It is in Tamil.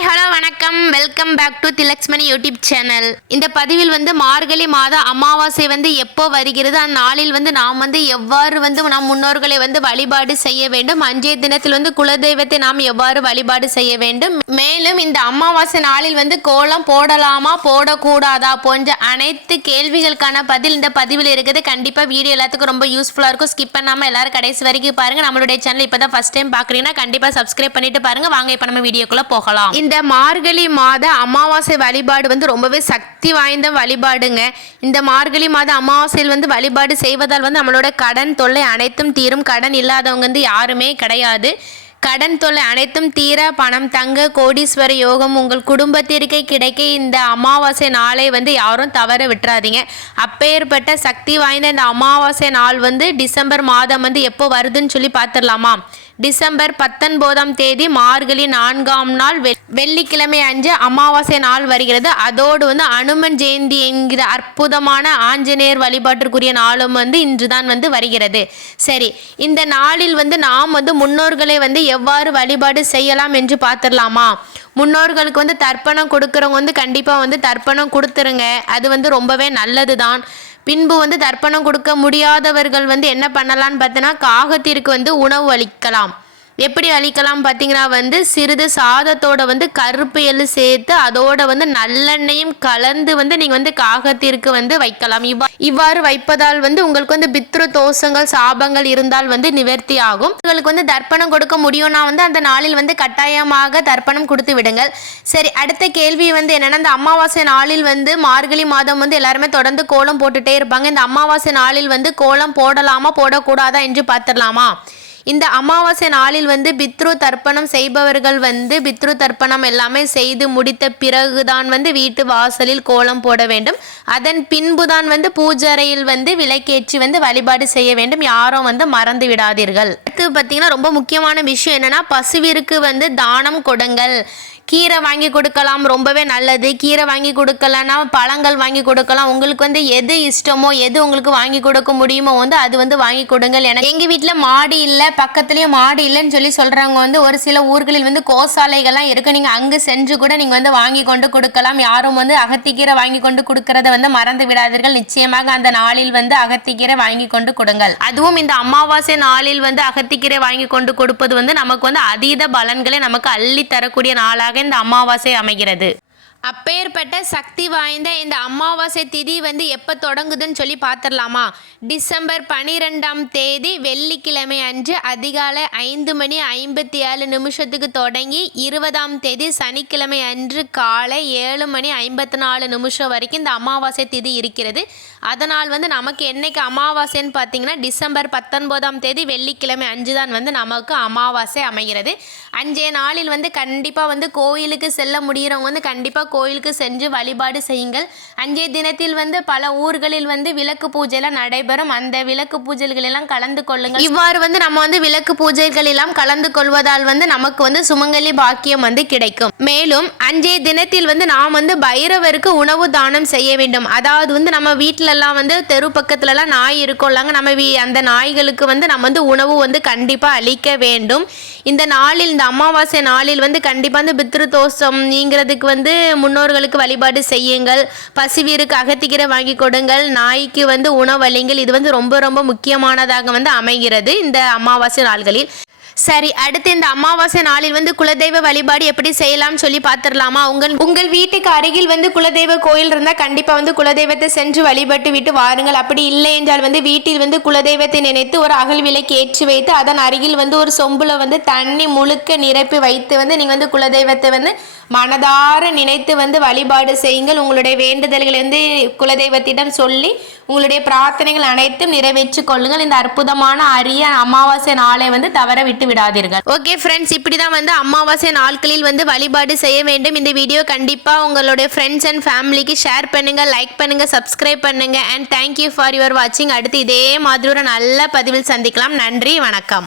Hello. வணக்கம். Welcome back to Thilaksmani YouTube channel. இந்த பதிவில் வந்து மார்கழி மாத அமாவாசை வந்து எப்போ வருகிறது? அந்த நாளில் வந்து நாம் வந்து எவ்வாறு வந்து நம் முன்னோர்களை வந்து வழிபாடு செய்ய வேண்டும்? அன்றைய தினத்தில் வந்து குலதெய்வத்தை நாம் எவ்வாறு வழிபாடு செய்ய வேண்டும்? மேலும் இந்த அமாவாசை நாளில் வந்து கோலம் போடலாமா போடக்கூடாதா போன்ற அனைத்து கேள்விகளுக்கான பதில் இந்த பதிவில் இருக்குது. கண்டிப்பாக வீடியோ எல்லாத்துக்கும் ரொம்ப யூஸ்ஃபுல்லாக இருக்கும். ஸ்கிப் பண்ணாமல் எல்லாரும் கடைசி வரைக்கும் பாருங்க. நம்மளுடைய சேனல் இப்போ தான் ஃபஸ்ட் டைம் பார்க்குறீங்கன்னா கண்டிப்பாக சப்ஸ்கிரைப் பண்ணிட்டு பாருங்க. வாங்க இப்போ நம்ம வீடியோக்குள்ளே போகலாம். இந்த மார்கழி மாத அமாவாசை வழிபாடு வந்து ரொம்பவே சக்தி வாய்ந்த வழிபாடுங்க. இந்த மார்கழி மாத அமாவாசையில் வந்து வழிபாடு செய்வதால் வந்து நம்மளோட கடன் தொல்லை அனைத்தும் தீரும். கடன் இல்லாதவங்க வந்து யாருமே கிடையாது. கடன் தொல்லை அனைத்தும் தீர பணம் தங்க கோடீஸ்வர யோகம் உங்கள் குடும்பத்திற்கே கிடைக்க இந்த அமாவாசை நாளை வந்து யாரும் தவற விட்டுறாதீங்க. அப்பேற்பட்ட சக்தி வாய்ந்த இந்த அமாவாசை நாள் வந்து டிசம்பர் மாதம் வந்து எப்போ வருதுன்னு சொல்லி பார்த்துடலாமா? டிசம்பர் பத்தொன்பதாம் தேதி மார்கழி நான்காம் நாள் வெள்ளிக்கிழமை அன்று அமாவாசை நாள் வருகிறது. அதோடு வந்து அனுமன் ஜெயந்தி என்கிற அற்புதமான ஆஞ்சநேயர் வழிபாட்டிற்குரிய நாளும் வந்து இன்றுதான் வந்து வருகிறது. சரி இந்த நாளில் வந்து நாம் வந்து முன்னோர்களை வந்து எவ்வாறு வழிபாடு செய்யலாம் என்று பார்த்துடலாமா? முன்னோர்களுக்கு வந்து தர்ப்பணம் கொடுக்குறவங்க வந்து கண்டிப்பாக வந்து தர்ப்பணம் கொடுத்துருங்க. அது வந்து ரொம்பவே நல்லது தான் பின்பு வந்து தர்ப்பணம் கொடுக்க முடியாதவர்கள் வந்து என்ன பண்ணலான்னு பார்த்தோன்னா காகத்திற்கு வந்து உணவு அளிக்கலாம். எப்படி அழிக்கலாம் பார்த்தீங்கன்னா வந்து சிறிது சாதத்தோட வந்து கருப்பு எள்ளு சேர்த்து அதோட வந்து நல்லெண்ணெயும் கலந்து வந்து நீங்கள் வந்து காகத்திற்கு வந்து வைக்கலாம். இவ்வா இவ்வாறு வைப்பதால் வந்து உங்களுக்கு வந்து பித்ரு தோஷங்கள் சாபங்கள் இருந்தால் வந்து நிவர்த்தி ஆகும். உங்களுக்கு வந்து தர்ப்பணம் கொடுக்க முடியும்னா வந்து அந்த நாளில் வந்து கட்டாயமாக தர்ப்பணம் கொடுத்து விடுங்கள். சரி அடுத்த கேள்வி வந்து என்னன்னா இந்த அமாவாசை நாளில் வந்து மார்கழி மாதம் வந்து எல்லாருமே தொடர்ந்து கோலம் போட்டுட்டே இருப்பாங்க. இந்த அமாவாசை நாளில் வந்து கோலம் போடலாமா போடக்கூடாதா என்று பார்த்துடலாமா? இந்த அமாவாசை நாளில் வந்து பித்ரு தர்ப்பணம் செய்பவர்கள் வந்து பித்ரு தர்ப்பணம் எல்லாமே செய்து முடித்த பிறகுதான் வந்து வீட்டு வாசலில் கோலம் போட வேண்டும். அதன் பின்புதான் வந்து பூஜறையில் வந்து விளக்கேற்றி வந்து வழிபாடு செய்ய வேண்டும். யாரும் வந்து மறந்து விடாதீர்கள். அடுத்து பார்த்தீங்கன்னா ரொம்ப முக்கியமான விஷயம் என்னன்னா பசுவிற்கு வந்து தானம் கொடுங்கள். கீரை வாங்கி கொடுக்கலாம் ரொம்பவே நல்லது. கீரை வாங்கி கொடுக்கலன்னா பழங்கள் வாங்கி கொடுக்கலாம். உங்களுக்கு வந்து எது இஷ்டமோ எது உங்களுக்கு வாங்கி கொடுக்க முடியுமோ வந்து அது வந்து வாங்கி கொடுங்கள். எனக்கு எங்கள் வீட்டில் மாடி இல்லை பக்கத்துலேயே மாடி இல்லைன்னு சொல்லி சொல்கிறவங்க வந்து ஒரு சில ஊர்களில் வந்து கோசாலைகள்லாம் இருக்குது நீங்கள் அங்கே சென்று கூட நீங்கள் வந்து வாங்கி கொண்டு கொடுக்கலாம். யாரும் வந்து அகத்திக்கீரை வாங்கி கொண்டு கொடுக்கறத வந்து மறந்து விடாதீர்கள். நிச்சயமாக அந்த நாளில் வந்து அகத்திக்கீரை வாங்கி கொண்டு கொடுங்கள். அதுவும் இந்த அமாவாசை நாளில் வந்து அகத்திக்கீரை வாங்கி கொண்டு கொடுப்பது வந்து நமக்கு வந்து அதீத பலன்களை நமக்கு அள்ளி தரக்கூடிய நாளாக இந்த அமாவாசை அமைகிறது. அப்பேற்பட்ட சக்தி வாய்ந்த இந்த அமாவாசை திதி வந்து எப்போ தொடங்குதுன்னு சொல்லி பார்த்துடலாமா டிசம்பர் பனிரெண்டாம் தேதி வெள்ளிக்கிழமை அன்று அதிகாலை ஐந்து மணி ஐம்பத்தி ஏழு நிமிஷத்துக்கு தொடங்கி இருபதாம் தேதி சனிக்கிழமை அன்று காலை ஏழு மணி ஐம்பத்தி நாலு நிமிஷம் வரைக்கும் இந்த அமாவாசை திதி இருக்கிறது. அதனால் வந்து நமக்கு என்னைக்கு அமாவாசைன்னு பார்த்தீங்கன்னா டிசம்பர் பத்தொன்பதாம் தேதி வெள்ளிக்கிழமை அஞ்சு தான் வந்து நமக்கு அமாவாசை அமைகிறது. அஞ்சே நாளில் வந்து கண்டிப்பாக வந்து கோயிலுக்கு செல்ல முடிகிறவங்க வந்து கண்டிப்பாக கோயிலுக்கு சென்று வழிபாடு செய்யுங்கள். அன்றைய தினத்தில் வந்து பல ஊர்களில் வந்து விளக்கு பூஜைலாம் நடைபெறும். அந்த விளக்கு பூஜைகள் எல்லாம் கலந்து கொள்ளுங்கள். இவ்வாறு வந்து நம்ம வந்து விளக்கு பூஜைகள் எல்லாம் கலந்து கொள்வதால் வந்து நமக்கு வந்து சுமங்கலி பாக்கியம் வந்து கிடைக்கும். மேலும் அன்றைய தினத்தில் வந்து நாம் வந்து பைரவருக்கு உணவு தானம் செய்ய வேண்டும். அதாவது வந்து நம்ம வீட்டிலலாம் வந்து தெரு பக்கத்துலலாம் நாய் இருக்கோம்லாங்க. நம்ம வீ அந்த நாய்களுக்கு வந்து நம்ம வந்து உணவு வந்து கண்டிப்பாக அளிக்க வேண்டும். இந்த நாளில் இந்த அமாவாசை நாளில் வந்து கண்டிப்பாக வந்து பித்ரு தோஷம் நீங்கிறதுக்கு வந்து முன்னோர்களுக்கு வழிபாடு செய்யுங்கள். பசுவீருக்கு அகத்திக்கீரை வாங்கி கொடுங்கள். நாய்க்கு வந்து உணவளிங்கள் இது வந்து ரொம்ப ரொம்ப முக்கியமானதாக வந்து அமைகிறது இந்த அமாவாசை நாள்களில். சரி அடுத்து இந்த அமாவாசை நாளில் வந்து குலதெய்வ வழிபாடு எப்படி செய்யலாம்னு சொல்லி பார்த்துடலாமா? உங்கள் உங்கள் வீட்டுக்கு அருகில் வந்து குலதெய்வ கோயில் இருந்தால் கண்டிப்பாக வந்து குலதெய்வத்தை சென்று வழிபட்டு விட்டு வாருங்கள். அப்படி இல்லை என்றால் வந்து வீட்டில் வந்து குலதெய்வத்தை நினைத்து ஒரு அகல் விலைக்கு ஏற்றி வைத்து அதன் அருகில் வந்து ஒரு சொம்புல வந்து தண்ணி முழுக்க நிரப்பி வைத்து வந்து நீங்கள் வந்து குலதெய்வத்தை வந்து மனதார நினைத்து வந்து வழிபாடு செய்யுங்கள். உங்களுடைய வேண்டுதல்களை வந்து குலதெய்வத்திடம் சொல்லி உங்களுடைய பிரார்த்தனைகள் அனைத்தும் நிறைவேற்றிக் கொள்ளுங்கள். இந்த அற்புதமான அரிய அமாவாசை நாளை வந்து தவற விட்டு விடாதீர்கள். ஓகே ஃப்ரெண்ட்ஸ் இப்படி தான் வந்து அமாவாசை நாட்களில் வந்து வழிபாடு செய்ய வேண்டும். இந்த வீடியோ கண்டிப்பாக உங்களுடைய ஃப்ரெண்ட்ஸ் அண்ட் ஃபேமிலிக்கு ஷேர் பண்ணுங்கள் லைக் பண்ணுங்கள் சப்ஸ்கிரைப் பண்ணுங்கள் and thank you for your வாட்சிங் அடுத்து இதே மாதிரி ஒரு நல்ல பதிவில் சந்திக்கலாம். நன்றி வணக்கம்.